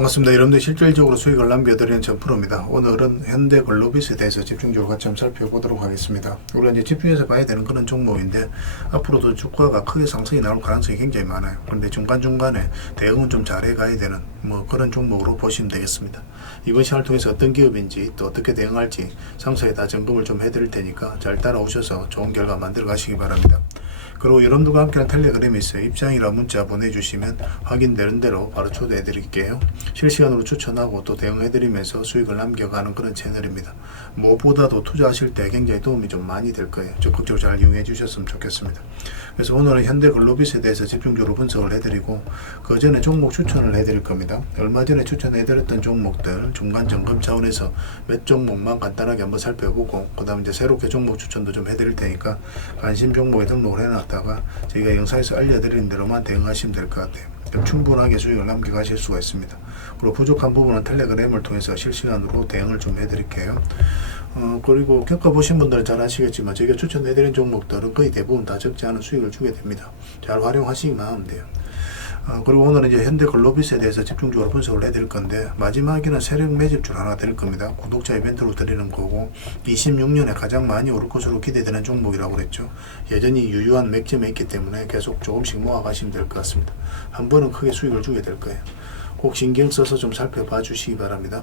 반갑습니다. 여러분들 실질적으로 수익을 남겨드리는 전프로입니다. 오늘은 현대글로비스에 대해서 집중적으로 같이 한번 살펴보도록 하겠습니다. 우리가 이제 집중해서 봐야 되는 그런 종목인데 앞으로도 주가가 크게 상승이 나올 가능성이 굉장히 많아요. 그런데 중간중간에 대응은 좀 잘해 가야 되는 그런 종목으로 보시면 되겠습니다. 이번 시간을 통해서 어떤 기업인지 또 어떻게 대응할지 상세히 다 점검을 좀 해드릴 테니까 잘 따라오셔서 좋은 결과 만들어 가시기 바랍니다. 그리고 여러분들과 함께하는 텔레그램이 있어요. 입장이라 문자 보내주시면 확인되는 대로 바로 초대해 드릴게요. 실시간으로 추천하고 또 대응해 드리면서 수익을 남겨가는 그런 채널입니다. 무엇보다도 투자하실 때 굉장히 도움이 좀 많이 될 거예요. 적극적으로 잘 이용해 주셨으면 좋겠습니다. 그래서 오늘은 현대글로비스에 대해서 집중적으로 분석을 해드리고 그 전에 종목 추천을 해드릴 겁니다. 얼마 전에 추천해드렸던 종목들 중간 점검 차원에서 몇 종목만 간단하게 한번 살펴보고 그 다음 이제 새롭게 종목 추천도 좀 해드릴 테니까 관심 종목에 등록을 해놨다가 저희가 영상에서 알려드리는 대로만 대응하시면 될 것 같아요. 충분하게 수익을 남겨가실 수가 있습니다. 그리고 부족한 부분은 텔레그램을 통해서 실시간으로 대응을 좀 해드릴게요. 그리고 겪어보신 분들은 잘 아시겠지만 저희가 추천해드린 종목들은 거의 대부분 다 적지 않은 수익을 주게 됩니다. 잘 활용하시기만 하면 돼요. 그리고 오늘은 이제 현대글로비스에 대해서 집중적으로 분석을 해드릴 건데 마지막에는 세력 매집줄 하나 드릴 겁니다. 구독자 이벤트로 드리는 거고 26년에 가장 많이 오를 것으로 기대되는 종목이라고 그랬죠. 여전히 유효한 맥점에 있기 때문에 계속 조금씩 모아가시면 될 것 같습니다. 한 번은 크게 수익을 주게 될 거예요. 꼭 신경 써서 좀 살펴봐 주시기 바랍니다.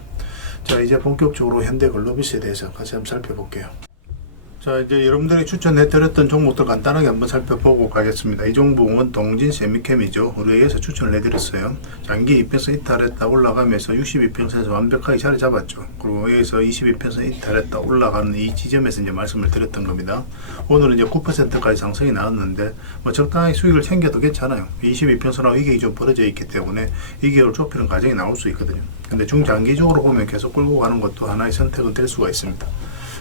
자, 이제 본격적으로 현대글로비스에 대해서 같이 한번 살펴볼게요. 자, 이제 여러분들이 추천해드렸던 종목들 간단하게 한번 살펴보고 가겠습니다. 이 종목은 동진 세미캠이죠. 우리에게서 추천을 해드렸어요. 장기 이평선 이탈했다 올라가면서 62평선에서 완벽하게 자리 잡았죠. 그리고 여기서 22평선 이탈했다 올라가는 이 지점에서 이제 말씀을 드렸던 겁니다. 오늘은 이제 9%까지 상승이 나왔는데 적당히 수익을 챙겨도 괜찮아요. 22평선하고 이격이 좀 벌어져 있기 때문에 이격을 좁히는 과정이 나올 수 있거든요. 근데 중장기적으로 보면 계속 끌고 가는 것도 하나의 선택은 될 수가 있습니다.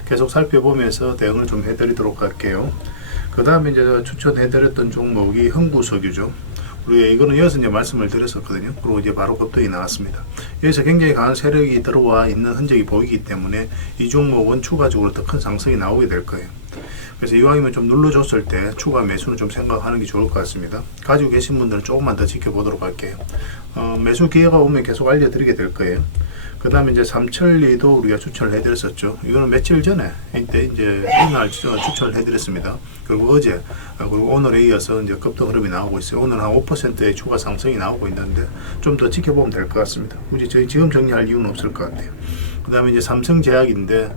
계속 살펴보면서 대응을 좀 해드리도록 할게요. 그 다음에 이제 추천해드렸던 종목이 흥구석유죠. 우리가 이거는 이어서 이제 말씀을 드렸었거든요. 그리고 이제 바로 급등이 나왔습니다. 여기서 굉장히 강한 세력이 들어와 있는 흔적이 보이기 때문에 이 종목은 추가적으로 더 큰 상승이 나오게 될 거예요. 그래서 이왕이면 좀 눌러줬을 때 추가 매수는 좀 생각하는 게 좋을 것 같습니다. 가지고 계신 분들은 조금만 더 지켜보도록 할게요. 매수 기회가 오면 계속 알려드리게 될 거예요. 그 다음에 이제 삼천리도 우리가 추천을 해드렸었죠. 이거는 며칠 전에 이때 이제 이날 추천을 해드렸습니다. 그리고 어제 그리고 오늘에 이어서 이제 급등 흐름이 나오고 있어요. 오늘 한 5%의 추가 상승이 나오고 있는데 좀 더 지켜보면 될 것 같습니다. 굳이 저희 지금 정리할 이유는 없을 것 같아요. 그 다음에 이제 삼성제약인데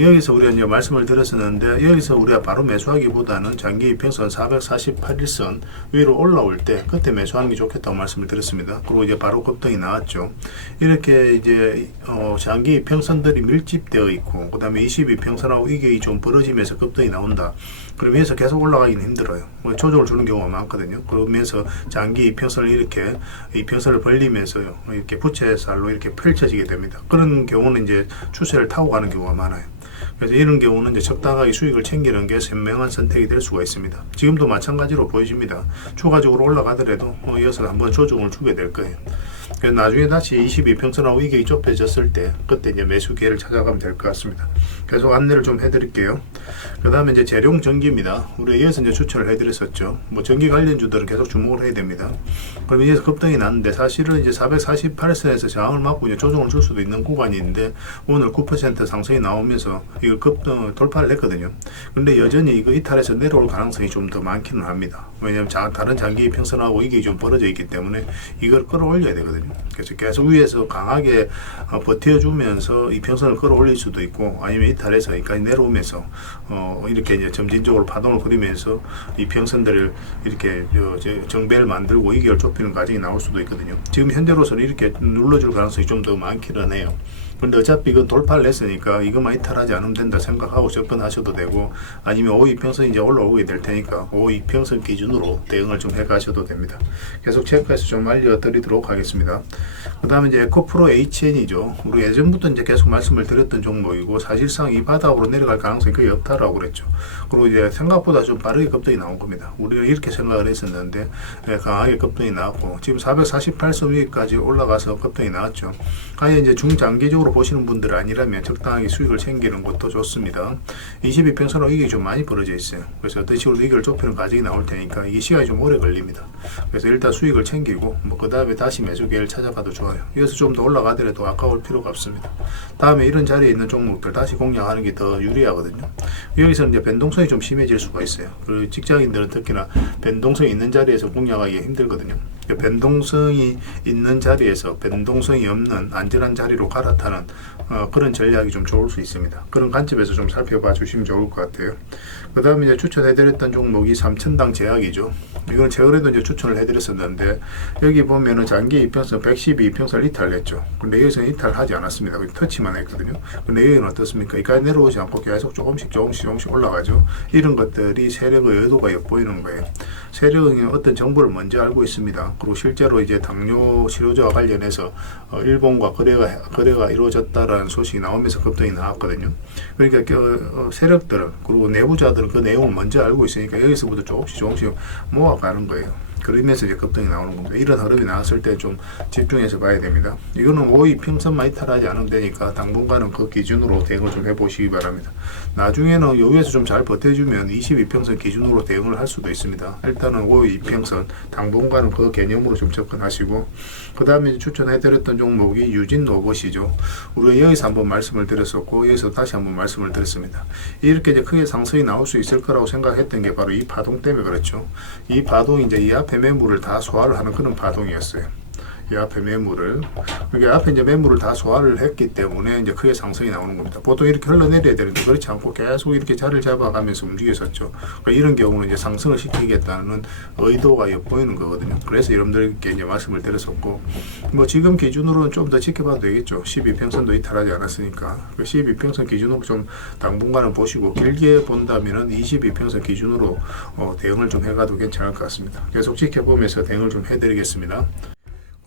여기서 우리가 이제 말씀을 드렸었는데 여기서 우리가 바로 매수하기보다는 장기 이평선 448일선 위로 올라올 때 그때 매수하는 게 좋겠다고 말씀을 드렸습니다. 그리고 이제 바로 급등이 나왔죠. 이렇게 이제 장기 이평선들이 밀집되어 있고 그 다음에 22평선하고 이게 좀 벌어지면서 급등이 나온다. 그러면서 계속 올라가기는 힘들어요. 조정을 주는 경우가 많거든요. 그러면서 장기 이평선을 이렇게 이평선을 벌리면서요 이렇게 부채살로 이렇게 펼쳐지게 됩니다. 그런 경우는 이제 추세를 타고 가는 경우가 많아요. 그래서 이런 경우는 이제 적당하게 수익을 챙기는 게 현명한 선택이 될 수가 있습니다. 지금도 마찬가지로 보여집니다. 추가적으로 올라가더라도 이어서 한번 조정을 주게 될 거예요. 그래서 나중에 다시 22평선하고 이격이 좁혀졌을 때 그때 이제 매수 기회를 찾아가면 될 것 같습니다. 계속 안내를 좀 해드릴게요. 그 다음에 이제 재룡전기입니다. 우리 이어서 이제 추천을 해드렸었죠. 전기 관련주들은 계속 주목을 해야 됩니다. 그럼 이제 급등이 났는데 사실은 이제 448선에서 저항을 맞고 이제 조정을 줄 수도 있는 구간이 있는데 오늘 9% 상승이 나오면서 이걸 급등 돌파를 했거든요. 근데 여전히 이거 이탈해서 내려올 가능성이 좀 더 많기는 합니다. 왜냐하면 다른 장기 평선하고 이게 좀 벌어져 있기 때문에 이걸 끌어올려야 되거든요. 그래서 계속 위에서 강하게 버텨주면서 이 평선을 끌어올릴 수도 있고 아니면 이탈해서 여기까지 내려오면서 이렇게 이제 점진적으로 파동을 그리면서 이 평선들을 이렇게 정배를 만들고 이격을 좁히는 과정이 나올 수도 있거든요. 지금 현재로서는 이렇게 눌러줄 가능성이 좀 더 많기는 해요. 근데 어차피 이건 돌파를 했으니까 이것만 이탈하지 않으면 된다 생각하고 접근하셔도 되고 아니면 5이평선 이제 올라오게 될 테니까 5이평선 기준으로 대응을 좀 해가셔도 됩니다. 계속 체크해서 좀 알려드리도록 하겠습니다. 그 다음에 이제 에코프로 HN이죠. 우리 예전부터 이제 계속 말씀을 드렸던 종목이고 사실상 이 바닥으로 내려갈 가능성이 거의 없다라고 그랬죠. 그리고 이제 생각보다 좀 빠르게 급등이 나온 겁니다. 우리가 이렇게 생각을 했었는데 강하게 급등이 나왔고 지금 448선 위까지 올라가서 급등이 나왔죠. 아예 이제 중장기적으로 단기적으로 보시는 분들 아니라면 적당하게 수익을 챙기는 것도 좋습니다. 22평선으로 이게 좀 많이 벌어져 있어요. 그래서 어떤 식으로 이걸 좁히는 과정이 나올 테니까 이게 시간이 좀 오래 걸립니다. 그래서 일단 수익을 챙기고 그 다음에 다시 매수 기회를 찾아가도 좋아요. 여기서 좀 더 올라가더라도 아까울 필요가 없습니다. 다음에 이런 자리에 있는 종목들 다시 공략하는 게 더 유리하거든요. 여기서 이제 변동성이 좀 심해질 수가 있어요. 그리고 직장인들은 특히나 변동성이 있는 자리에서 공략하기 힘들거든요. 변동성이 있는 자리에서 변동성이 없는 안전한 자리로 갈아타는 그런 전략이 좀 좋을 수 있습니다. 그런 관점에서 좀 살펴봐 주시면 좋을 것 같아요. 그 다음에 이제 추천해드렸던 종목이 3천당 제약이죠. 이건 최근에도 이제 추천을 해드렸었는데 여기 보면은 장기 이평선 112평선을 이탈했죠. 근데 여기서는 이탈하지 않았습니다. 터치만 했거든요. 근데 여기는 어떻습니까? 이까지 내려오지 않고 계속 조금씩 올라가죠. 이런 것들이 세력의 의도가 엿보이는 거예요. 세력은 어떤 정보를 먼저 알고 있습니다. 그리고 실제로 이제 당뇨 치료제와 관련해서 일본과 거래가 이루어졌다라는 소식이 나오면서 급등이 나왔거든요. 그러니까 세력들은 그리고 내부자들은 그 내용을 먼저 알고 있으니까 여기서부터 조금씩 모아가는 거예요. 그러면서 이제 급등이 나오는 겁니다. 이런 흐름이 나왔을 때 좀 집중해서 봐야 됩니다. 이거는 5위 평선만 이탈하지 않으면 되니까 당분간은 그 기준으로 대응을 좀 해보시기 바랍니다. 나중에는 여기에서 좀 잘 버텨주면 22평선 기준으로 대응을 할 수도 있습니다. 일단은 5위 평선 당분간은 그 개념으로 좀 접근하시고, 그 다음에 추천해드렸던 종목이 유진 로봇이죠. 우리가 여기서 한번 말씀을 드렸었고 여기서 다시 한번 말씀을 드렸습니다. 이렇게 이제 크게 상승이 나올 수 있을 거라고 생각했던 게 바로 이 파동 때문에 그렇죠. 이 파동이 이제 이 앞에 매물을 다 소화를 하는 그런 파동이었어요. 이 앞에 매물을, 그러니까 앞에 이제 매물을 다 소화를 했기 때문에 이제 크게 상승이 나오는 겁니다. 보통 이렇게 흘러내려야 되는데 그렇지 않고 계속 이렇게 자리를 잡아가면서 움직였었죠. 그러니까 이런 경우는 이제 상승을 시키겠다는 의도가 엿보이는 거거든요. 그래서 여러분들께 이제 말씀을 드렸었고, 뭐 지금 기준으로는 좀 더 지켜봐도 되겠죠. 12평선도 이탈하지 않았으니까. 그 12평선 기준으로 좀 당분간은 보시고, 길게 본다면은 22평선 기준으로 대응을 좀 해가도 괜찮을 것 같습니다. 계속 지켜보면서 대응을 좀 해드리겠습니다.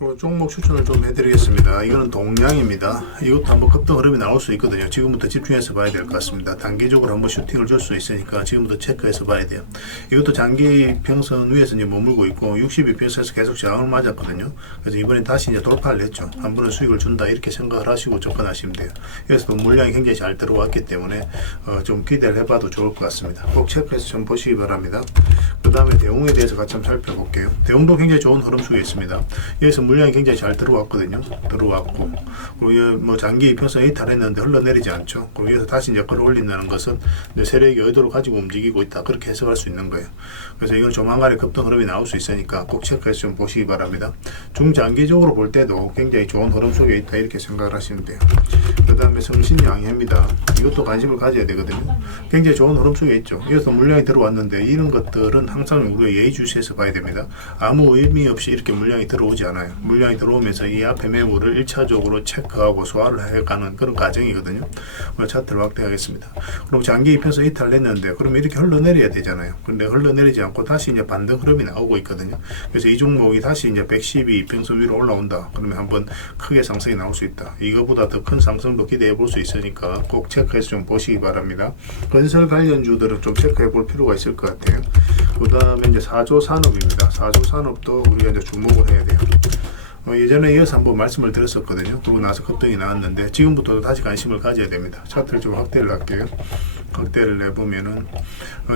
그리고 종목 추천을 좀 해드리겠습니다. 이거는 동량입니다. 이것도 한번 급등 흐름이 나올 수 있거든요. 지금부터 집중해서 봐야 될 것 같습니다. 단기적으로 한번 슈팅을 줄 수 있으니까 지금부터 체크해서 봐야 돼요. 이것도 장기 평선 위에서 이제 머물고 있고 62평선에서 계속 저항을 맞았거든요. 그래서 이번에 다시 이제 돌파를 했죠. 한 번은 수익을 준다 이렇게 생각을 하시고 접근하시면 돼요. 여기서도 물량이 굉장히 잘 들어왔기 때문에 좀 기대를 해봐도 좋을 것 같습니다. 꼭 체크해서 좀 보시기 바랍니다. 그 다음에 대웅에 대해서 같이 한번 살펴볼게요. 대웅도 굉장히 좋은 흐름 속에 있습니다. 여기서 물량이 굉장히 잘 들어왔거든요. 들어왔고, 그리고 뭐 장기 이평선에 이탈했는데 흘러내리지 않죠. 그리고 여기서 다시 이제 끌어올린다는 것은 이제 세력이 의도를 가지고 움직이고 있다, 그렇게 해석할 수 있는 거예요. 그래서 이건 조만간에 급등 흐름이 나올 수 있으니까 꼭 체크해서 좀 보시기 바랍니다. 중장기적으로 볼 때도 굉장히 좋은 흐름 속에 있다, 이렇게 생각을 하시면 돼요. 그 다음에 성신양해입니다. 이것도 관심을 가져야 되거든요. 굉장히 좋은 흐름 속에 있죠. 여기서 물량이 들어왔는데 이런 것들은 항상 우리가 예의주시해서 봐야 됩니다. 아무 의미 없이 이렇게 물량이 들어오지 않아요. 물량이 들어오면서 이 앞에 매물을 1차적으로 체크하고 소화를 해가는 그런 과정이거든요. 오늘 차트를 확대하겠습니다. 그럼 장기 이평선 이탈했는데 그러면 이렇게 흘러내려야 되잖아요. 근데 흘러내리지 않고 다시 이제 반등 흐름이 나오고 있거든요. 그래서 이 종목이 다시 이제 112 이평선 위로 올라온다. 그러면 한번 크게 상승이 나올 수 있다. 이거보다 더 큰 상승도 기대해 볼 수 있으니까 꼭 체크해서 좀 보시기 바랍니다. 건설 관련주들은 좀 체크해 볼 필요가 있을 것 같아요. 그 다음에 이제 4조 산업입니다. 4조 산업도 우리가 이제 주목을 해야 돼요. 예전에 이어서 한번 말씀을 드렸었거든요. 그러고 나서 급등이 나왔는데 지금부터도 다시 관심을 가져야 됩니다. 차트를 좀 확대를 할게요. 확대를 내보면은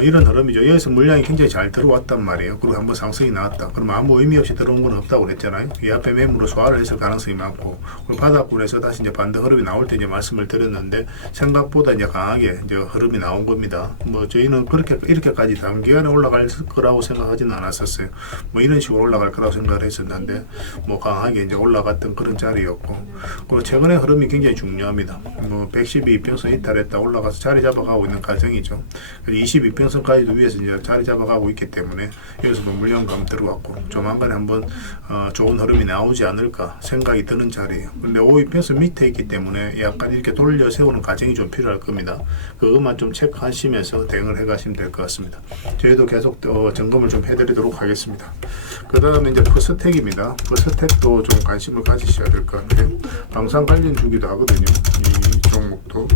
이런 흐름이죠. 여기서 물량이 굉장히 잘 들어왔단 말이에요. 그리고 한번 상승이 나왔다. 그러면 아무 의미 없이 들어온 건 없다고 그랬잖아요. 이 앞에 매물로 소화를 했을 가능성이 많고, 그리고 바닥권에서 다시 이제 반등 흐름이 나올 때 이제 말씀을 드렸는데 생각보다 이제 강하게 이제 흐름이 나온 겁니다. 뭐 저희는 그렇게 이렇게까지 단기간에 올라갈 거라고 생각하지는 않았었어요. 뭐 이런 식으로 올라갈 거라고 생각을 했었는데 뭐 강하게 이제 올라갔던 그런 자리였고, 그리고 최근에 흐름이 굉장히 중요합니다. 뭐 112평선 이탈했다 올라가서 자리 잡아가고 있는 과정이죠. 22평선까지도 위에서 이제 자리 잡아가고 있기 때문에 여기서도 물량감 들어왔고 조만간에 한번 좋은 흐름이 나오지 않을까 생각이 드는 자리예요. 근데 5위평선 밑에 있기 때문에 약간 이렇게 돌려 세우는 과정이 좀 필요할 겁니다. 그것만 좀 체크하시면서 대응을 해가시면 될 것 같습니다. 저희도 계속 점검을 좀 해드리도록 하겠습니다. 그 다음에 이제 퍼스텍입니다. 퍼스텍도 또 좀 관심을 가지셔야 될 것 같아요. 방산 관련 주기도 하거든요. 이 종목도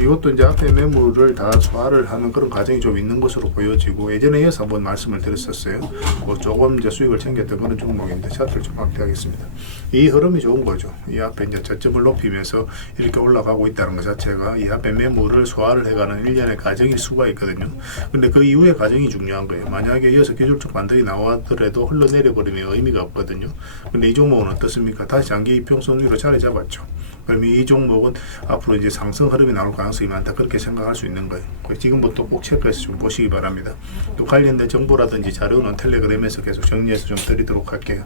이것도 이제 앞에 매물을 다 소화를 하는 그런 과정이 좀 있는 것으로 보여지고, 예전에 이어서 한번 말씀을 드렸었어요. 뭐 조금 이제 수익을 챙겼던 그런 종목인데 차트를 좀 확대하겠습니다. 이 흐름이 좋은 거죠. 이 앞에 이제 저점을 높이면서 이렇게 올라가고 있다는 것 자체가 이 앞에 매물을 소화를 해가는 일련의 과정일 수가 있거든요. 근데 그 이후의 과정이 중요한 거예요. 만약에 이어서 기술적 반등이 나왔더라도 흘러내려 버리면 의미가 없거든요. 근데 이 종목은 어떻습니까? 다시 장기 이평선 위로 자리 잡았죠. 그러면 이 종목은 앞으로 이제 상승 흐름이 나올 가능성이 많다, 그렇게 생각할 수 있는 거예요. 지금부터 꼭 체크해서 좀 보시기 바랍니다. 또 관련된 정보라든지 자료는 텔레그램에서 계속 정리해서 좀 드리도록 할게요.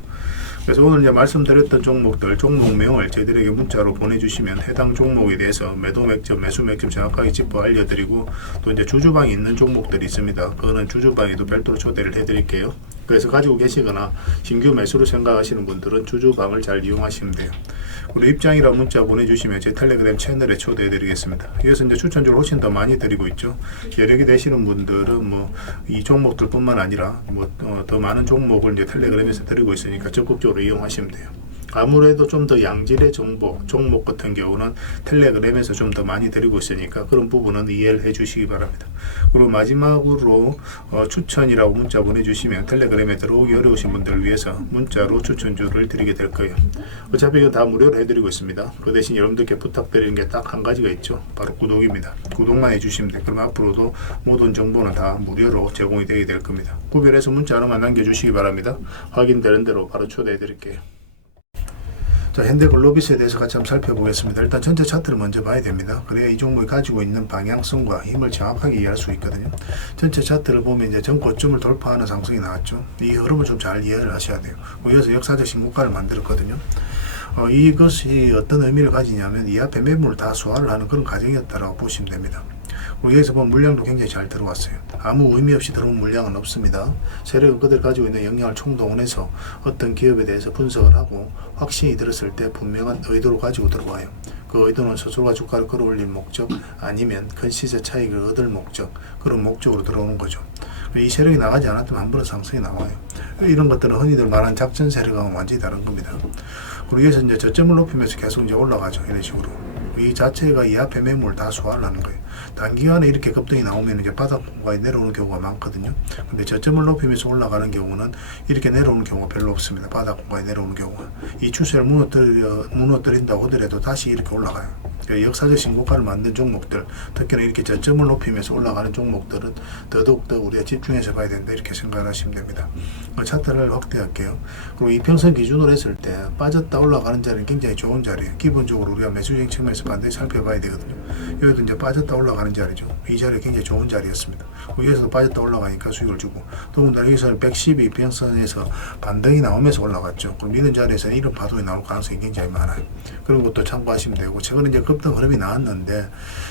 그래서 오늘 이제 말씀드렸던 종목들, 종목명을 저희들에게 문자로 보내주시면 해당 종목에 대해서 매도 맥점, 매수 맥점 정확하게 짚어 알려드리고, 또 이제 주주방이 있는 종목들이 있습니다. 그거는 주주방에도 별도로 초대를 해드릴게요. 그래서 가지고 계시거나 신규 매수로 생각하시는 분들은 주주방을 잘 이용하시면 돼요. 그리고 입장이라 문자 보내주시면 제 텔레그램 채널에 초대해 드리겠습니다. 여기서 이제 추천주를 훨씬 더 많이 드리고 있죠. 여력이 되시는 분들은 뭐 이 종목들 뿐만 아니라 뭐 더 많은 종목을 이제 텔레그램에서 드리고 있으니까 적극적으로 이용하시면 돼요. 아무래도 좀 더 양질의 정보, 종목 같은 경우는 텔레그램에서 좀 더 많이 드리고 있으니까 그런 부분은 이해를 해 주시기 바랍니다. 그리고 마지막으로 추천이라고 문자 보내주시면 텔레그램에 들어오기 어려우신 분들을 위해서 문자로 추천주를 드리게 될 거예요. 어차피 이건 다 무료로 해드리고 있습니다. 그 대신 여러분들께 부탁드리는 게 딱 한 가지가 있죠. 바로 구독입니다. 구독만 해주시면 돼요. 그럼 앞으로도 모든 정보는 다 무료로 제공이 되게 될 겁니다. 구별해서 문자 하나만 남겨주시기 바랍니다. 확인되는 대로 바로 초대해 드릴게요. 자, 현대글로비스에 대해서 같이 한번 살펴보겠습니다. 일단 전체 차트를 먼저 봐야 됩니다. 그래야 이 종목이 가지고 있는 방향성과 힘을 정확하게 이해할 수 있거든요. 전체 차트를 보면 이제 전 고점을 돌파하는 상승이 나왔죠. 이 흐름을 좀 잘 이해를 하셔야 돼요. 이어서 역사적 신고가를 만들었거든요. 이것이 어떤 의미를 가지냐면 이 앞에 매물을 다 소화를 하는 그런 과정이었다라고 보시면 됩니다. 여기서 보면 물량도 굉장히 잘 들어왔어요. 아무 의미 없이 들어온 물량은 없습니다. 세력은 그들 가지고 있는 역량을 총동원해서 어떤 기업에 대해서 분석을 하고 확신이 들었을 때 분명한 의도를 가지고 들어와요. 그 의도는 스스로가 주가를 끌어올릴 목적, 아니면 큰 시세 차익을 얻을 목적, 그런 목적으로 들어오는 거죠. 이 세력이 나가지 않았다면 한 번은 상승이 나와요. 이런 것들은 흔히들 말하는 작전 세력하고는 완전히 다른 겁니다. 그리고 여기서 이제 저점을 높이면서 계속 이제 올라가죠. 이런 식으로. 이 자체가 이 앞에 매물을 다 소화를 하는 거예요. 단기간에 이렇게 급등이 나오면 이제 바닥에 내려오는 경우가 많거든요. 근데 저점을 높이면서 올라가는 경우는 이렇게 내려오는 경우가 별로 없습니다. 바닥에 내려오는 경우가. 이 추세를 무너뜨린다고 하더라도 다시 이렇게 올라가요. 역사적 신고가를 만든 종목들, 특히나 이렇게 저점을 높이면서 올라가는 종목들은 더더욱더 우리가 집중해서 봐야 된다, 이렇게 생각하시면 됩니다. 차트를 확대할게요. 그리고 이평선 기준으로 했을 때 빠졌다 올라가는 자리는 굉장히 좋은 자리예요. 기본적으로 우리가 매수적 측면에서 반드시 살펴봐야 되거든요. 여기도 이제 빠졌다 올라가는 자리죠. 이 자리가 굉장히 좋은 자리였습니다. 여기서도 빠졌다 올라가니까 수익을 주고, 더군다나 여기서는 112 이평선에서 반등이 나오면서 올라갔죠. 그럼 이런 자리에서는 이런 파동이 나올 가능성이 굉장히 많아요. 그런 것도 참고하시면 되고, 최근에 이제 급등 흐름이 나왔는데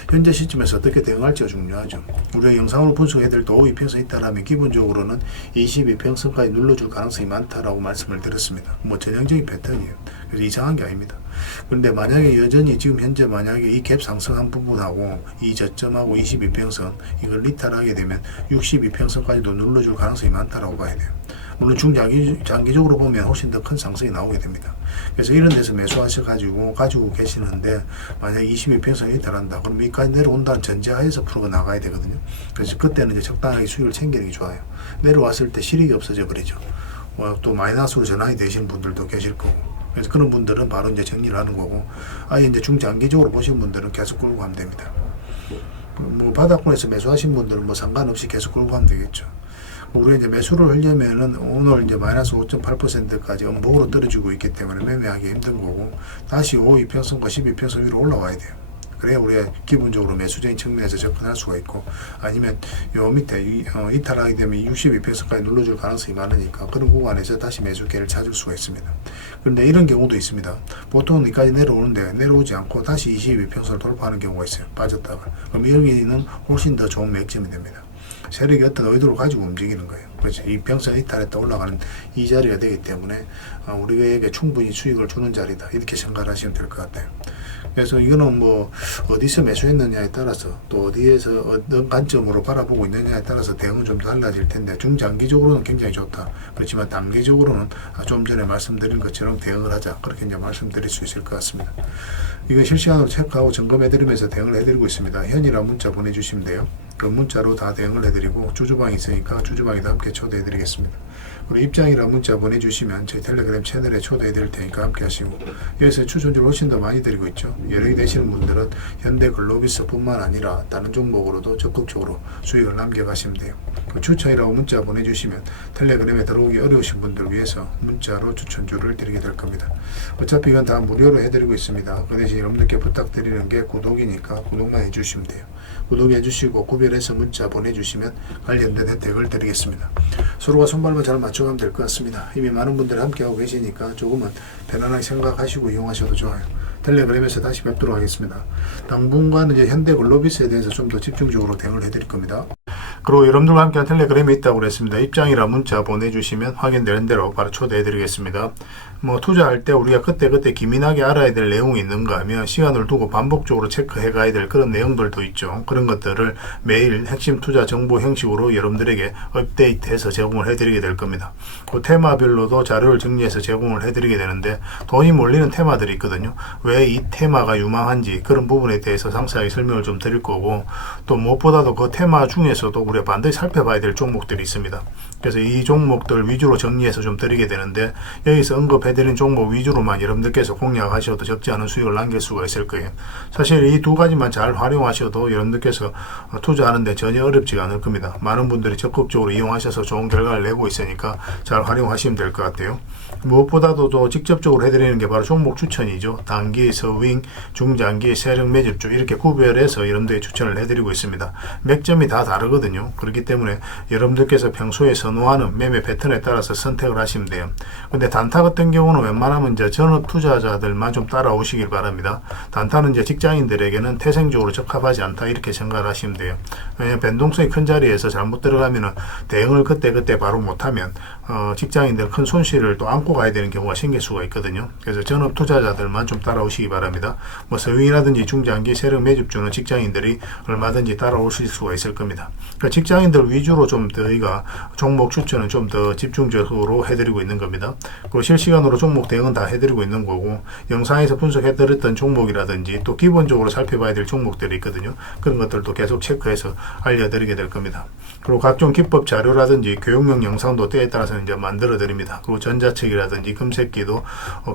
현재 시점에서 어떻게 대응할지가 중요하죠. 우리가 영상으로 분석해야 될 또 이평선이 있다라면 기본적으로는 22평선까지 눌러줄 가능성이 많다라고 말씀을 드렸습니다. 뭐 전형적인 패턴이에요. 그래서 이상한 게 아닙니다. 그런데 만약에 여전히 지금 현재 만약에 이 갭 상승한 부분하고 이 저점하고 22평선 이걸 리탈하게 되면 62평선까지도 눌러줄 가능성이 많다라고 봐야 돼요. 물론 중장기적으로 보면 훨씬 더 큰 상승이 나오게 됩니다. 그래서 이런 데서 매수하셔가지고 가지고 계시는데 만약에 22평선이 리탈한다 그럼 여기까지 내려온다는 전제하에서 풀어 나가야 되거든요. 그래서 그때는 이제 적당하게 수익을 챙기는 게 좋아요. 내려왔을 때 실익이 없어져 버리죠. 또 마이너스로 전환이 되시는 분들도 계실 거고. 그래서 그런 분들은 바로 이제 정리를 하는 거고, 아예 이제 중장기적으로 보신 분들은 계속 끌고 가면 됩니다. 뭐 바닥권에서 매수하신 분들은 뭐 상관없이 계속 끌고 가면 되겠죠. 우리가 이제 매수를 하려면은 오늘 이제 마이너스 5.8%까지 음봉으로 떨어지고 있기 때문에 매매하기 힘든 거고, 다시 5이평선과 12평선 위로 올라와야 돼요. 그래야 우리가 기본적으로 매수적인 측면에서 접근할 수가 있고, 아니면 요 밑에 이탈하게 되면 62평선까지 눌러줄 가능성이 많으니까 그런 구간에서 다시 매수기회를 찾을 수가 있습니다. 그런데 이런 경우도 있습니다. 보통은 여기까지 내려오는데 내려오지 않고 다시 22평선을 돌파하는 경우가 있어요. 빠졌다가. 그럼 여기는 훨씬 더 좋은 맥점이 됩니다. 세력이 어떤 의도를 가지고 움직이는 거예요. 그렇죠. 이 평선 이탈했다 올라가는 이 자리가 되기 때문에 우리에게 충분히 수익을 주는 자리다, 이렇게 생각하시면 될 것 같아요. 그래서 이거는 뭐 어디서 매수했느냐에 따라서 또 어디에서 어떤 관점으로 바라보고 있느냐에 따라서 대응은 좀 달라질 텐데, 중장기적으로는 굉장히 좋다. 그렇지만 단기적으로는 좀 전에 말씀드린 것처럼 대응을 하자, 그렇게 이제 말씀드릴 수 있을 것 같습니다. 이건 실시간으로 체크하고 점검해드리면서 대응을 해드리고 있습니다. 현이라 문자 보내주시면 돼요. 그 문자로 다 대응을 해드리고, 주주방이 있으니까 주주방에도 함께 초대해드리겠습니다. 그리고 입장이라 문자 보내주시면 저희 텔레그램 채널에 초대해드릴 테니까 함께 하시고, 여기서 추천주를 훨씬 더 많이 드리고 있죠. 여력이 되시는 분들은 현대글로비스 뿐만 아니라 다른 종목으로도 적극적으로 수익을 남겨가시면 돼요. 그 추천이라고 문자 보내주시면 텔레그램에 들어오기 어려우신 분들 위해서 문자로 추천주를 드리게 될 겁니다. 어차피 이건 다 무료로 해드리고 있습니다. 그 대신 여러분들께 부탁드리는 게 구독이니까 구독만 해주시면 돼요. 구독해 주시고 구별해서 문자 보내주시면 관련된 혜택을 드리겠습니다. 서로가 손발만 잘 맞춰가면 될 것 같습니다. 이미 많은 분들이 함께하고 계시니까 조금은 편안하게 생각하시고 이용하셔도 좋아요. 텔레그램에서 다시 뵙도록 하겠습니다. 당분간은 이제 현대글로비스에 대해서 좀 더 집중적으로 대응을 해드릴 겁니다. 그리고 여러분들과 함께한 텔레그램이 있다고 그랬습니다. 입장이라 문자 보내주시면 확인되는 대로 바로 초대해드리겠습니다. 뭐 투자할 때 우리가 그때 기민하게 알아야 될 내용이 있는가 하면 시간을 두고 반복적으로 체크해 가야 될 그런 내용들도 있죠. 그런 것들을 매일 핵심 투자 정보 형식으로 여러분들에게 업데이트해서 제공을 해드리게 될 겁니다. 그 테마별로도 자료를 정리해서 제공을 해드리게 되는데, 돈이 몰리는 테마들이 있거든요. 왜 이 테마가 유망한지 그런 부분에 대해서 상세하게 설명을 좀 드릴 거고, 또 무엇보다도 그 테마 중에서도 우리가 반드시 살펴봐야 될 종목들이 있습니다. 그래서 이 종목들 위주로 정리해서 좀 드리게 되는데, 여기서 언급해드린 종목 위주로만 여러분들께서 공략하셔도 적지 않은 수익을 남길 수가 있을 거예요. 사실 이 두 가지만 잘 활용하셔도 여러분들께서 투자하는데 전혀 어렵지가 않을 겁니다. 많은 분들이 적극적으로 이용하셔서 좋은 결과를 내고 있으니까 잘 활용하시면 될 것 같아요. 무엇보다도 또 직접적으로 해드리는 게 바로 종목 추천이죠. 단기, 서윙, 중장기, 세력 매집주 이렇게 구별해서 여러분들에게 추천을 해드리고 있습니다. 맥점이 다 다르거든요. 그렇기 때문에 여러분들께서 평소에 선호하는 매매 패턴에 따라서 선택을 하시면 돼요. 근데 단타 같은 경우는 웬만하면 이제 전업 투자자들만 좀 따라오시길 바랍니다. 단타는 이제 직장인들에게는 태생적으로 적합하지 않다, 이렇게 생각을 하시면 돼요. 왜냐하면 변동성이 큰 자리에서 잘못 들어가면은 대응을 그때 바로 못하면 직장인들 큰 손실을 또 안고 가야 되는 경우가 생길 수가 있거든요. 그래서 전업 투자자들만 좀 따라오시기 바랍니다. 뭐 서윙이라든지 중장기 세력 매집주는 직장인들이 얼마든지 따라오실 수가 있을 겁니다. 그러니까 직장인들 위주로 좀 저희가 종목 추천은 좀 더 집중적으로 해드리고 있는 겁니다. 그리고 실시간으로 종목 대응은 다 해드리고 있는 거고, 영상에서 분석해드렸던 종목이라든지 또 기본적으로 살펴봐야 될 종목들이 있거든요. 그런 것들도 계속 체크해서 알려드리게 될 겁니다. 그리고 각종 기법 자료라든지 교육용 영상도 때에 따라서는 이제 만들어 드립니다. 그리고 전자책이라든지 금색기도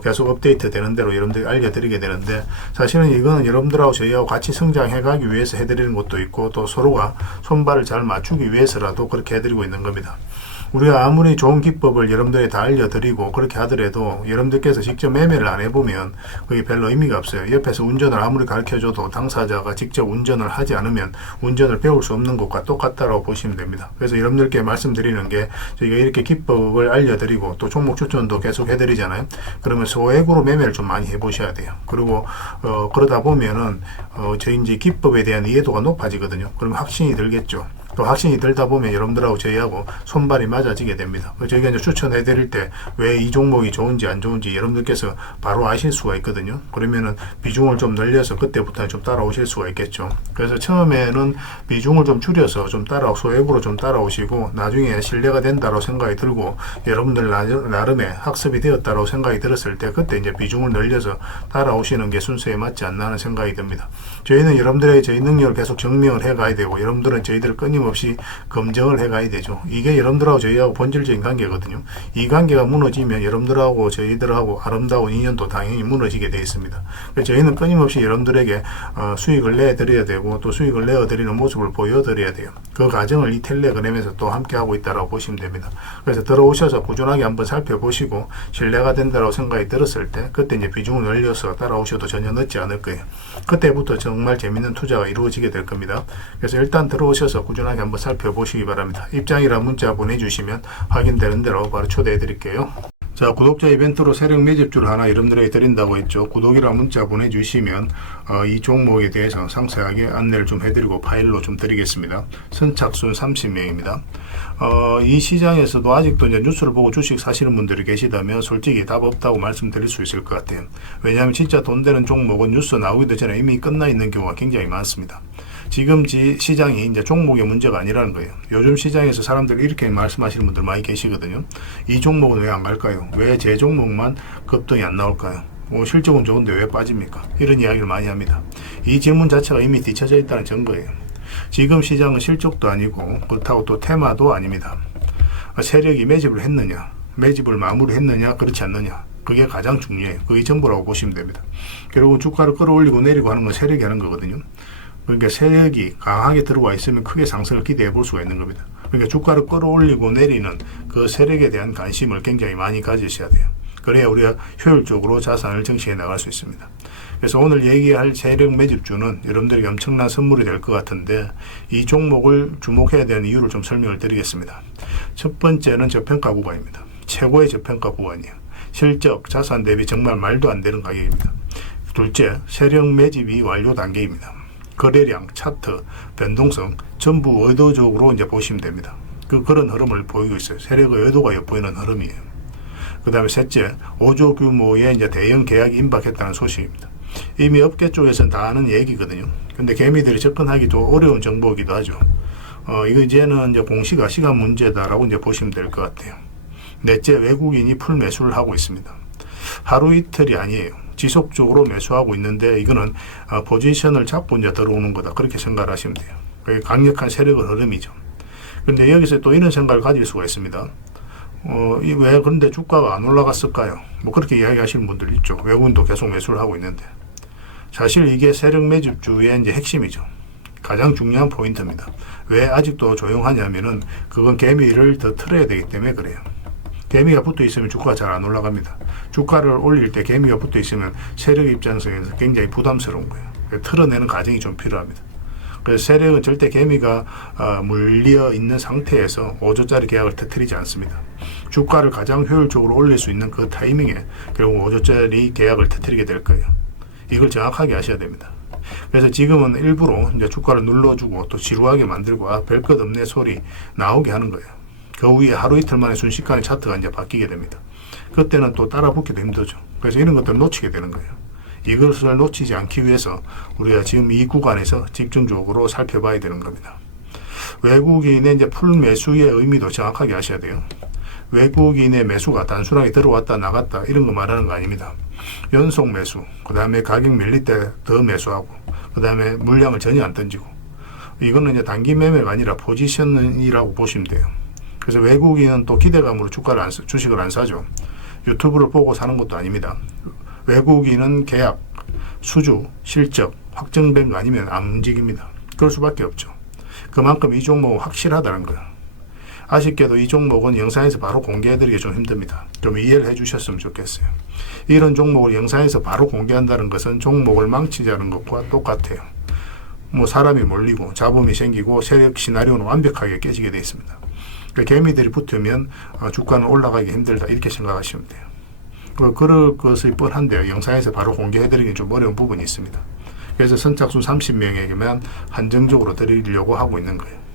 계속 업데이트 되는 대로 여러분들이 알려드리게 되는데, 사실은 이거는 여러분들하고 저희하고 같이 성장해 가기 위해서 해드리는 것도 있고, 또 서로가 손발을 잘 맞추기 위해서라도 그렇게 해드리고 있는 겁니다. 우리가 아무리 좋은 기법을 여러분들이 다 알려드리고 그렇게 하더라도 여러분들께서 직접 매매를 안 해보면 그게 별로 의미가 없어요. 옆에서 운전을 아무리 가르쳐줘도 당사자가 직접 운전을 하지 않으면 운전을 배울 수 없는 것과 똑같다고 보시면 됩니다. 그래서 여러분들께 말씀드리는 게, 저희가 이렇게 기법을 알려드리고 또 종목 추천도 계속 해드리잖아요. 그러면 소액으로 매매를 좀 많이 해보셔야 돼요. 그리고 그러다 보면은 저희 이제 기법에 대한 이해도가 높아지거든요. 그러면 확신이 들겠죠. 또 확신이 들다 보면 여러분들하고 저희하고 손발이 맞아지게 됩니다. 저희가 이제 추천해 드릴 때 왜 이 종목이 좋은지 안 좋은지 여러분들께서 바로 아실 수가 있거든요. 그러면은 비중을 좀 늘려서 그때부터 좀 따라오실 수가 있겠죠. 그래서 처음에는 비중을 좀 줄여서 좀 소액으로 좀 따라오시고, 나중에 신뢰가 된다고 생각이 들고 여러분들 나름의 학습이 되었다고 생각이 들었을 때 그때 이제 비중을 늘려서 따라오시는 게 순서에 맞지 않나 하는 생각이 듭니다. 저희는 여러분들에게 저희 능력을 계속 증명을 해 가야 되고, 여러분들은 저희들을 끊임없이 검증을 해 가야 되죠. 이게 여러분들하고 저희하고 본질적인 관계거든요. 이 관계가 무너지면 여러분들하고 저희들하고 아름다운 인연도 당연히 무너지게 되어 있습니다. 그래서 저희는 끊임없이 여러분들에게 수익을 내드려야 되고, 또 수익을 내어드리는 모습을 보여드려야 돼요. 그 과정을 이 텔레그램에서 또 함께 하고 있다고 보시면 됩니다. 그래서 들어오셔서 꾸준하게 한번 살펴보시고 신뢰가 된다고 생각이 들었을 때 그때 이제 비중을 늘려서 따라오셔도 전혀 늦지 않을 거예요. 그때부터 정말 재밌는 투자가 이루어지게 될 겁니다. 그래서 일단 들어오셔서 꾸준하게 한번 살펴보시기 바랍니다. 입장이라 문자 보내주시면 확인되는 대로 바로 초대해 드릴게요. 자, 구독자 이벤트로 세력 매집주를 하나 여러분들에게 드린다고 했죠. 구독이란 문자 보내주시면 이 종목에 대해서 상세하게 안내를 좀 해드리고 파일로 좀 드리겠습니다. 선착순 30명입니다. 이 시장에서도 아직도 이제 뉴스를 보고 주식 사시는 분들이 계시다면 솔직히 답 없다고 말씀드릴 수 있을 것 같아요. 왜냐하면 진짜 돈 되는 종목은 뉴스 나오기도 전에 이미 끝나 있는 경우가 굉장히 많습니다. 지금 시장이 이제 종목의 문제가 아니라는 거예요. 요즘 시장에서 사람들이 이렇게 말씀하시는 분들 많이 계시거든요. 이 종목은 왜 안 갈까요? 왜 제 종목만 급등이 안 나올까요? 실적은 좋은데 왜 빠집니까? 이런 이야기를 많이 합니다. 이 질문 자체가 이미 뒤쳐져 있다는 증거예요. 지금 시장은 실적도 아니고 그렇다고 또 테마도 아닙니다. 세력이 매집을 했느냐, 매집을 마무리했느냐, 그렇지 않느냐, 그게 가장 중요해요. 그게 전부라고 보시면 됩니다. 결국 주가를 끌어올리고 내리고 하는 건 세력이 하는 거거든요. 그러니까 세력이 강하게 들어와 있으면 크게 상승을 기대해 볼 수가 있는 겁니다. 그러니까 주가를 끌어올리고 내리는 그 세력에 대한 관심을 굉장히 많이 가지셔야 돼요. 그래야 우리가 효율적으로 자산을 정치해 나갈 수 있습니다. 그래서 오늘 얘기할 세력 매집주는 여러분들에게 엄청난 선물이 될 것 같은데 이 종목을 주목해야 되는 이유를 좀 설명을 드리겠습니다. 첫 번째는 저평가 구간입니다. 최고의 저평가 구간이에요. 실적, 자산 대비 정말 말도 안 되는 가격입니다. 둘째, 세력 매집이 완료 단계입니다. 거래량, 차트, 변동성 전부 의도적으로 이제 보시면 됩니다. 그런 흐름을 보이고 있어요. 세력의 의도가 엿보이는 흐름이에요. 그 다음에 셋째, 5조 규모의 이제 대형 계약이 임박했다는 소식입니다. 이미 업계 쪽에서는 다 아는 얘기거든요. 근데 개미들이 접근하기 좀 어려운 정보이기도 하죠. 이거 이제는 이제 공시가 시간 문제다라고 이제 보시면 될 것 같아요. 넷째, 외국인이 풀 매수를 하고 있습니다. 하루 이틀이 아니에요. 지속적으로 매수하고 있는데 이거는 포지션을 잡고 이제 들어오는 거다. 그렇게 생각을 하시면 돼요. 그게 강력한 세력의 흐름이죠. 그런데 여기서 또 이런 생각을 가질 수가 있습니다. 왜 그런데 주가가 안 올라갔을까요? 뭐 그렇게 이야기하시는 분들 있죠. 외국인도 계속 매수를 하고 있는데. 사실 이게 세력 매집주의 이제 핵심이죠. 가장 중요한 포인트입니다. 왜 아직도 조용하냐면은 그건 개미를 더 틀어야 되기 때문에 그래요. 개미가 붙어 있으면 주가가 잘 안 올라갑니다. 주가를 올릴 때 개미가 붙어 있으면 세력 입장에서 굉장히 부담스러운 거예요. 틀어내는 과정이 좀 필요합니다. 그래서 세력은 절대 개미가 물려 있는 상태에서 5조짜리 계약을 터뜨리지 않습니다. 주가를 가장 효율적으로 올릴 수 있는 그 타이밍에 결국 5조짜리 계약을 터뜨리게 될 거예요. 이걸 정확하게 아셔야 됩니다. 그래서 지금은 일부러 이제 주가를 눌러주고 또 지루하게 만들고 별 것 없네 소리 나오게 하는 거예요. 그 후에 하루 이틀 만에 순식간에 차트가 이제 바뀌게 됩니다. 그때는 또 따라 붙기도 힘들죠. 그래서 이런 것들을 놓치게 되는 거예요. 이것을 놓치지 않기 위해서 우리가 지금 이 구간에서 집중적으로 살펴봐야 되는 겁니다. 외국인의 이제 풀 매수의 의미도 정확하게 아셔야 돼요. 외국인의 매수가 단순하게 들어왔다 나갔다 이런 거 말하는 거 아닙니다. 연속 매수, 그 다음에 가격 밀릴 때 더 매수하고, 그 다음에 물량을 전혀 안 던지고, 이거는 이제 단기 매매가 아니라 포지션이라고 보시면 돼요. 그래서 외국인은 또 기대감으로 주식을 안 사죠. 유튜브를 보고 사는 것도 아닙니다. 외국인은 계약, 수주, 실적 확정된 거 아니면 안 움직입니다. 그럴 수밖에 없죠. 그만큼 이 종목은 확실하다는 거예요. 아쉽게도 이 종목은 영상에서 바로 공개해드리기 좀 힘듭니다. 좀 이해를 해주셨으면 좋겠어요. 이런 종목을 영상에서 바로 공개한다는 것은 종목을 망치자는 것과 똑같아요. 사람이 몰리고 자본이 생기고 세력 시나리오는 완벽하게 깨지게 되어 있습니다. 개미들이 붙으면 주가는 올라가기 힘들다 이렇게 생각하시면 돼요. 그럴 것이 뻔한데요. 영상에서 바로 공개해드리기 좀 어려운 부분이 있습니다. 그래서 선착순 30명에게만 한정적으로 드리려고 하고 있는 거예요.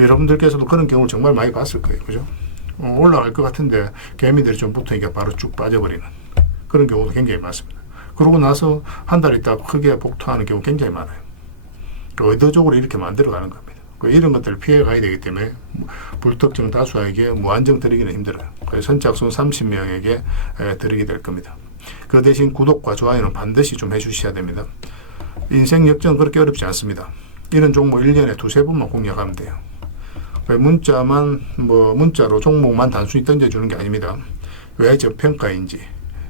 여러분들께서도 그런 경우를 정말 많이 봤을 거예요. 그죠? 올라갈 것 같은데 개미들이 좀 붙으니까 바로 쭉 빠져버리는 그런 경우도 굉장히 많습니다. 그러고 나서 한 달 있다가 크게 복투하는 경우 굉장히 많아요. 의도적으로 이렇게 만들어가는 겁니다. 이런 것들을 피해 가야 되기 때문에 불특정 다수에게 무한정 드리기는 힘들어요. 그래서 선착순 30명에게 드리게 될 겁니다. 그 대신 구독과 좋아요는 반드시 좀 해주셔야 됩니다. 인생 역전은 그렇게 어렵지 않습니다. 이런 종목 1년에 두세 번만 공략하면 돼요. 문자로 종목만 단순히 던져주는 게 아닙니다. 왜 저평가인지,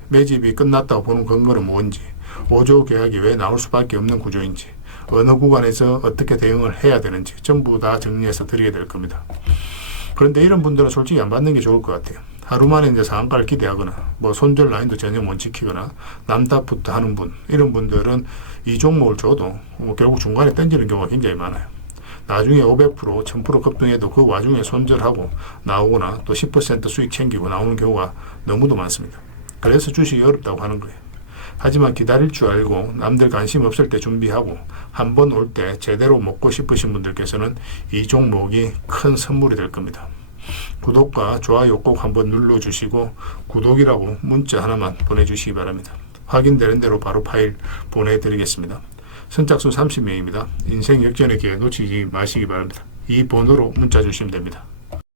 매집이 끝났다고 보는 근거는 뭔지, 5조 계약이 왜 나올 수밖에 없는 구조인지, 어느 구간에서 어떻게 대응을 해야 되는지 전부 다 정리해서 드리게 될 겁니다. 그런데 이런 분들은 솔직히 안 받는 게 좋을 것 같아요. 하루 만에 이제 상한가를 기대하거나 손절 라인도 전혀 못 지키거나 남답부터 하는 분, 이런 분들은 이 종목을 줘도 결국 중간에 던지는 경우가 굉장히 많아요. 나중에 500%, 1000% 급등해도 그 와중에 손절하고 나오거나 또 10% 수익 챙기고 나오는 경우가 너무도 많습니다. 그래서 주식이 어렵다고 하는 거예요. 하지만 기다릴 줄 알고 남들 관심 없을 때 준비하고 한 번 올 때 제대로 먹고 싶으신 분들께서는 이 종목이 큰 선물이 될 겁니다. 구독과 좋아요 꼭 한번 눌러주시고 구독이라고 문자 하나만 보내주시기 바랍니다. 확인되는 대로 바로 파일 보내드리겠습니다. 선착순 30명입니다. 인생 역전의 기회 놓치지 마시기 바랍니다. 이 번호로 문자 주시면 됩니다.